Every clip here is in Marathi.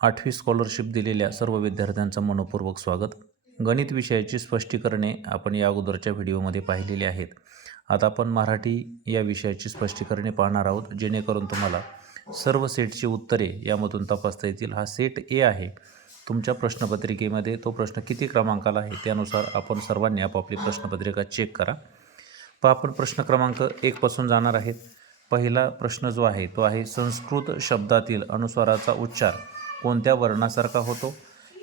आठवी स्कॉलरशिप दिलेल्या सर्व विद्यार्थ्यांचं मनपूर्वक स्वागत. गणित विषयाची स्पष्टीकरणे आपण या अगोदरच्या व्हिडिओमध्ये पाहिलेली आहेत. आता आपण मराठी या विषयाची स्पष्टीकरणे पाहणार आहोत जेणेकरून तुम्हाला सर्व सेटची उत्तरे यामधून तपासता येतील. हा सेट ए आहे. तुमच्या प्रश्नपत्रिकेमध्ये तो प्रश्न किती क्रमांकाला आहे त्यानुसार आपण सर्वांनी आपापली प्रश्नपत्रिका चेक करा. पहा आपण प्रश्न क्रमांक एकपासून जाणार आहेत. पहिला प्रश्न जो आहे तो आहे संस्कृत शब्दातील अनुस्वाराचा उच्चार. कोणत्या वर्णासारखा होतो?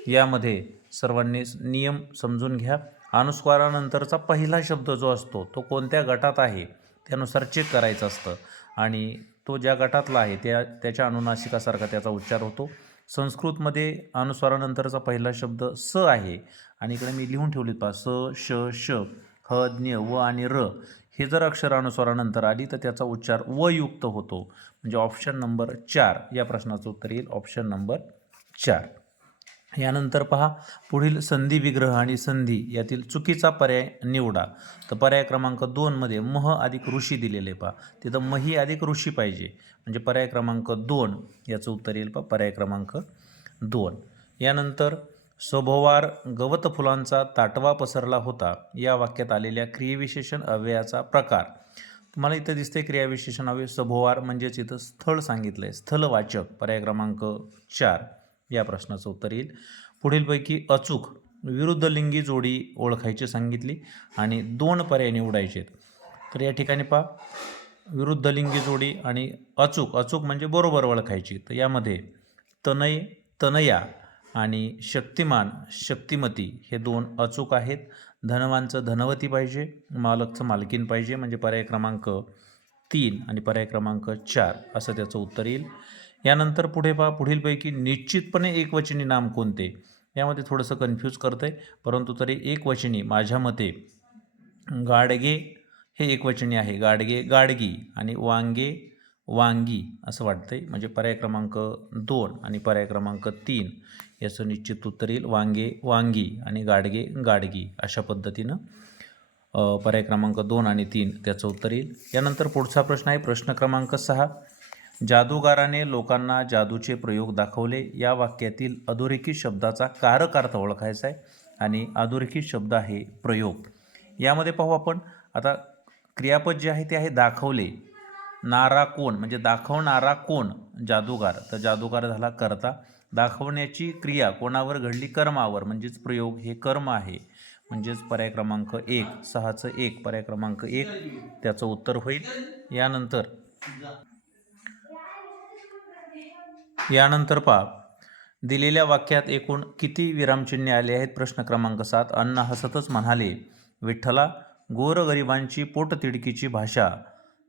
यामध्ये सर्वांनी नियम समजून घ्या. अनुस्वारानंतरचा पहिला शब्द जो असतो तो कोणत्या गटात आहे त्यानुसार चेक करायचं असतं. आणि तो ज्या गटातला आहे त्या त्याच्या अनुनासिकासारखा त्याचा उच्चार होतो. संस्कृतमध्ये अनुस्वारानंतरचा पहिला शब्द स आहे. आणि इकडे मी लिहून ठेवली पा स श श ह ज्ञ व आणि र. हे जर अक्षर अनुस्वारानंतर आली तर त्याचा उच्चार व युक्त होतो. म्हणजे ऑप्शन नंबर चार या प्रश्नाचं उत्तर येईल. ऑप्शन नंबर चार. यानंतर पहा पुढील संधी विग्रह आणि संधी यातील चुकीचा पर्याय निवडा. तर पर्याय क्रमांक दोनमध्ये मह अधिक ऋषी दिलेले पहा. तिथं मही अधिक ऋषी पाहिजे. म्हणजे पर्याय क्रमांक दोन याचं उत्तर येईल पहा. पर्याय क्रमांक दोन. यानंतर स्वभोवार गवत फुलांचा ताटवा पसरला होता. या वाक्यात आलेल्या क्रियविशेषण अव्ययाचा प्रकार. मला इथं दिसते क्रियाविशेषण हवे सभोवार म्हणजेच इथं स्थळ सांगितलं आहे स्थलवाचक पर्याय क्रमांक चार या प्रश्नाचं उत्तर येईल. पुढीलपैकी अचूक विरुद्ध लिंगी जोडी ओळखायची सांगितली आणि दोन पर्याय निवडायचे तर या ठिकाणी पहा विरुद्ध लिंगी जोडी आणि अचूक अचूक म्हणजे बरोबर ओळखायची. तर यामध्ये तनय तनया आणि शक्तिमान शक्तिमती हे दोन अचूक आहेत. धनवानचं धनवती पाहिजे मालकचं मालकीन पाहिजे म्हणजे पर्याय क्रमांक तीन आणि पर्याय क्रमांक चार असं त्याचं उत्तर येईल. यानंतर पुढे पहा पुढीलपैकी निश्चितपणे एकवचनी नाम कोणते? यामध्ये थोडंसं कन्फ्यूज करतं आहे परंतु तरी एकवचनी माझ्या मते गाडगे हे एकवचनी आहे. गाडगे गाडगी आणि वांगे वांगी असं वाटतंय. म्हणजे पर्याय क्रमांक दोन आणि पर्याय क्रमांक तीन याचं निश्चित उत्तर येईल. वांगे वांगी आणि गाडगे गाडगी अशा पद्धतीनं पर्याय क्रमांक दोन आणि तीन त्याचं उत्तर येईल. यानंतर पुढचा प्रश्न आहे. प्रश्न क्रमांक सहा. जादूगाराने लोकांना जादूचे प्रयोग दाखवले. या वाक्यातील अधोरेखित शब्दाचा कारक अर्थ ओळखायचा आहे आणि अधोरेखित शब्द आहे प्रयोग. यामध्ये पाहू आपण. आता क्रियापद जे आहे ते आहे दाखवले. नारा कोण? म्हणजे दाखवणारा कोण? जादूगार. तर जादूगार झाला करता. दाखवण्याची क्रिया कोणावर घडली? कर्मावर. म्हणजेच प्रयोग हे कर्म आहे. म्हणजेच पर्याय क्रमांक एक सहाचं एक पर्याय क्रमांक एक त्याचं उत्तर होईल. यानंतर यानंतर पहा. दिलेल्या वाक्यात एकूण किती विरामचिन्हे आले आहेत? प्रश्न क्रमांक सात. अण्णा हसतच म्हणाले विठ्ठला गोरगरिबांची पोटतिडकीची भाषा.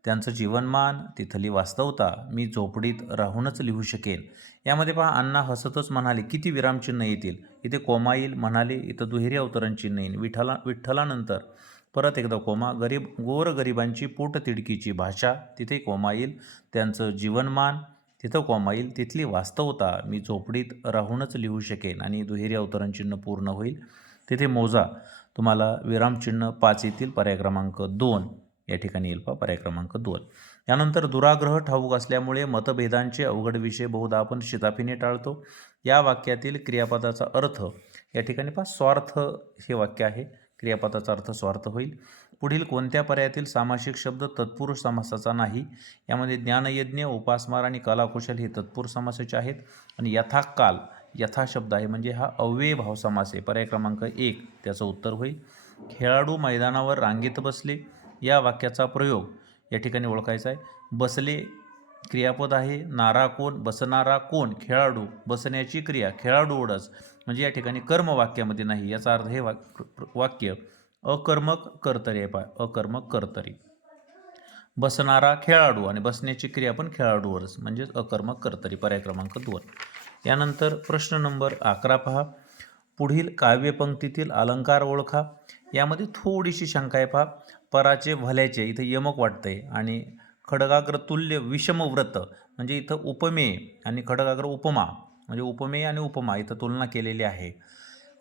त्यांचं जीवनमान तिथली वास्तवता मी झोपडीत राहूनच लिहू शकेन. यामध्ये पहा अण्णा हसतच म्हणाले किती विरामचिन्ह येतील? इथे कोमा येईल म्हणाले इथं दुहेरी अवतरण चिन्ह येईल विठ्ठला विठ्ठलानंतर परत एकदा कोमा गरीब गोरगरिबांची पोटतिडकीची भाषा तिथे कोमा येईल त्यांचं जीवनमान तिथं कोमा येईल तिथली वास्तवता मी झोपडीत राहूनच लिहू शकेन आणि दुहेरी अवतरण चिन्ह पूर्ण होईल. तिथे मोजा तुम्हाला विरामचिन्ह पाच येतील पर्याय क्रमांक दोन. या ठिकाणी येईल पहा पर्याय क्रमांक दोन. यानंतर दुराग्रह ठाऊक असल्यामुळे मतभेदांचे अवघड विषय बहुधा आपण शिताफीने टाळतो. या वाक्यातील क्रियापदाचा अर्थ या ठिकाणी पहा स्वार्थ हे वाक्य आहे. क्रियापदाचा अर्थ स्वार्थ होईल. पुढील कोणत्या पर्यायातील सामासिक शब्द तत्पुरुष समासाचा नाही? यामध्ये ज्ञानयज्ञ उपासमार आणि कलाकुशल हे तत्पुरुष समासाचे आहेत. आणि यथाकाल यथा शब्द आहे म्हणजे हा अव्यय भाव समास आहे. पर्याय क्रमांक एक त्याचं उत्तर होईल. खेळाडू मैदानावर रांगेत बसले. या वाक्याचा प्रयोग या ठिकाणी ओळखायचा आहे. बसले क्रियापद आहे. नारा कोण? बसणारा कोण? खेळाडू. बसण्याची क्रिया. खेळाडूवरच म्हणजे या ठिकाणी कर्म वाक्यामध्ये नाही. याचा अर्थ हे वाक वाक्य. अकर्मक कर्तरी आहे पा अकर्मक कर्तरी. बसणारा खेळाडू आणि बसण्याची क्रिया पण खेळाडूवरच म्हणजेच अकर्मक कर्तरी. पर्याय क्रमांक दोन. यानंतर प्रश्न नंबर अकरा पहा. पुढील काव्यपंक्तीतील अलंकार ओळखा. यामध्ये थोडीशी शंका आहे पहा. पराचे भल्याचे इथं यमक वाटतंय आणि खडगाग्र तुल्य विषमव्रत म्हणजे इथं उपमेय आणि खडगाग्र उपमा म्हणजे उपमेय आणि उपमा इथं तुलना केलेली आहे.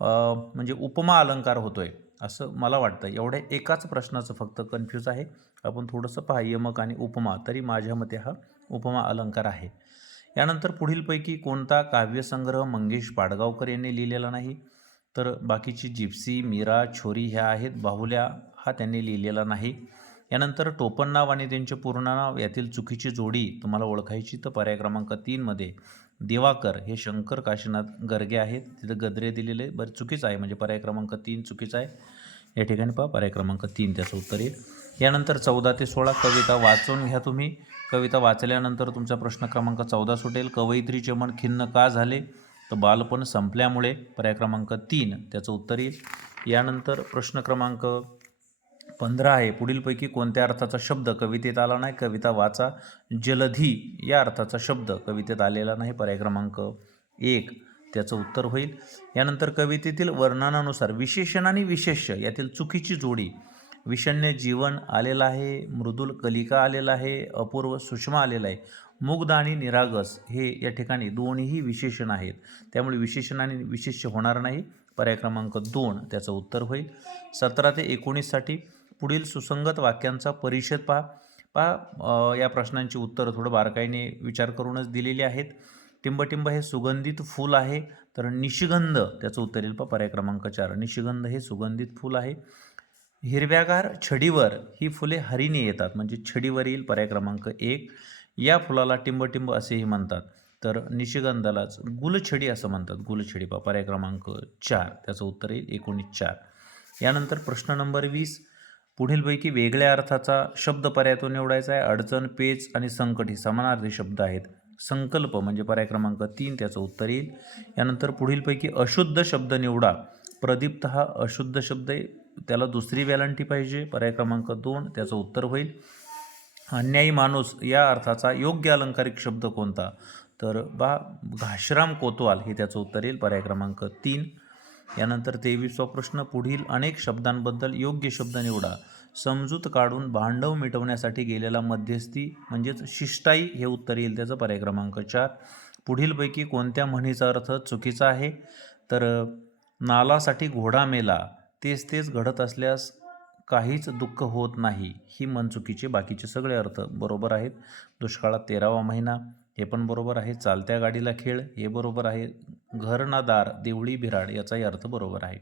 म्हणजे उपमा अलंकार होतोय असं मला वाटतं. एवढ्या एकाच प्रश्नाचं फक्त कन्फ्यूज आहे. आपण थोडंसं पहा यमक आणि उपमा तरी माझ्या मते हा उपमा अलंकार आहे. यानंतर पुढीलपैकी कोणता काव्यसंग्रह मंगेश पाडगावकर यांनी लिहिलेला नाही? तर बाकीची जिप्सी मीरा छोरी ह्या आहेत. बाहुल्या हा त्यांनी लिहिलेला नाही. यानंतर टोपण नाव आणि त्यांचे पूर्ण नाव यातील चुकीची जोडी तुम्हाला ओळखायची तर पर्याय क्रमांक तीनमध्ये दिवाकर हे शंकर काशीनाथ गर्गे आहेत. तिथं गद्रे दिलेले बरं चुकीचं आहे. म्हणजे पर्याय क्रमांक तीन चुकीचा आहे. या ठिकाणी पहा पर्याय क्रमांक तीन त्याचं उत्तर येईल. यानंतर चौदा ते सोळा कविता वाचून घ्या तुम्ही. कविता वाचल्यानंतर तुमचा प्रश्न क्रमांक चौदा सुटेल. कवयित्रीचे मन खिन्न का झाले? तर बालपण संपल्यामुळे पर्याय क्रमांक तीन त्याचं उत्तर येईल. यानंतर प्रश्न क्रमांक पंधरा आहे. पुढीलपैकी कोणत्या अर्थाचा शब्द कवितेत आला नाही? कविता वाचा. जलधी या अर्थाचा शब्द कवितेत आलेला नाही. पर्याय क्रमांक एक. त्याचं उत्तर होईल. यानंतर कवितेतील वर्णनानुसार विशेषण आणि विशेष्य यातील चुकीची जोडी. विषण्य जीवन आलेलं आहे. मृदुल कलिका आलेला आहे. अपूर्व सुषमा आलेला आहे. मुग्ध आणि निरागस हे या ठिकाणी दोन्ही विशेषण आहेत. त्यामुळे विशेषण आणि विशेष्य होणार नाही. पर्याय क्रमांक दोन. त्याचं उत्तर होईल. सतरा ते एकोणीससाठी पुढील सुसंगत वाक्यांचा परिषद पहा. पहा या प्रश्नांची उत्तरं थोडं बारकाईने विचार करूनच दिलेली आहेत. टिंबटिंब हे सुगंधित फूल आहे तर निशिगंध त्याचं उत्तर येईल पा पर्याय क्रमांक चार. निशिगंध हे सुगंधित फूल आहे. हिरव्यागार छडीवर ही फुले हरिणी येतात म्हणजे छडीवर येईल पर्याय क्रमांक एक. या फुलाला टिंबटिंब असेही म्हणतात. तर निशिगंधालाच गुलछडी असं म्हणतात. गुलछडी पा पर्याय क्रमांक चार. त्याचं उत्तर येईल एकोणीस चार. यानंतर प्रश्न नंबर वीस. पुढीलपैकी वेगळ्या अर्थाचा शब्द पर्यायातून निवडायचा आहे. अडचण पेच आणि संकट हे समानार्थी शब्द आहेत. संकल्प म्हणजे पर्याय क्रमांक तीन त्याचं उत्तर येईल. यानंतर पुढीलपैकी अशुद्ध शब्द निवडा. प्रदीप्त हा अशुद्ध शब्द आहे. त्याला दुसरी वॅलंटी पाहिजे. पर्याय क्रमांक दोन त्याचं उत्तर होईल. अन्यायी माणूस या अर्थाचा योग्य अलंकारिक शब्द कोणता? तर बा घाशराम कोतवाल हे त्याचं उत्तर येईल. पर्याय क्रमांक तीन. यानंतर तेवीसवा प्रश्न पुढील अनेक शब्दांबद्दल योग्य शब्द निवडा. समजूत काढून भांडव मिटवण्यासाठी गेलेला मध्यस्थी म्हणजेच शिष्टाई हे उत्तर येईल त्याचं पर्याय क्रमांक चार. पुढीलपैकी कोणत्या म्हणीचा अर्थ चुकीचा आहे? तर नालासाठी घोडा मेला. तेच तेच घडत असल्यास काहीच दुःख होत नाही. ही मन चुकीचे बाकीचे सगळे अर्थ बरोबर आहेत. दुष्काळात तेरावा महिना. हे पण बरोबर आहे. चालत्या गाडीला खेळ हे बरोबर आहे. घर ना दार देवळी भिराड याचाही अर्थ बरोबर आहे.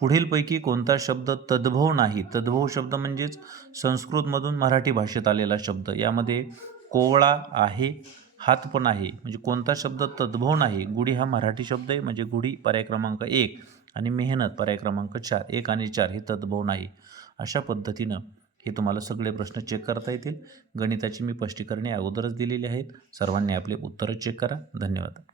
पुढीलपैकी कोणता शब्द तद्भव नाही? तद्भव शब्द म्हणजेच संस्कृतमधून मराठी भाषेत आलेला शब्द. यामध्ये कोवळा आहे हात पण आहे. म्हणजे कोणता शब्द तद्भव नाही? गुढी हा मराठी शब्द आहे. म्हणजे गुढी पर्याय क्रमांक एक आणि मेहनत पर्याय क्रमांक चार. एक आणि चार हे तद्भव नाही. अशा पद्धतीनं हे तुम्हाला सगळे प्रश्न चेक करता येतील. गणिताची मी स्पष्टीकरणे अगोदरच दिलेली आहेत. सर्वांनी आपले उत्तरं चेक करा. धन्यवाद.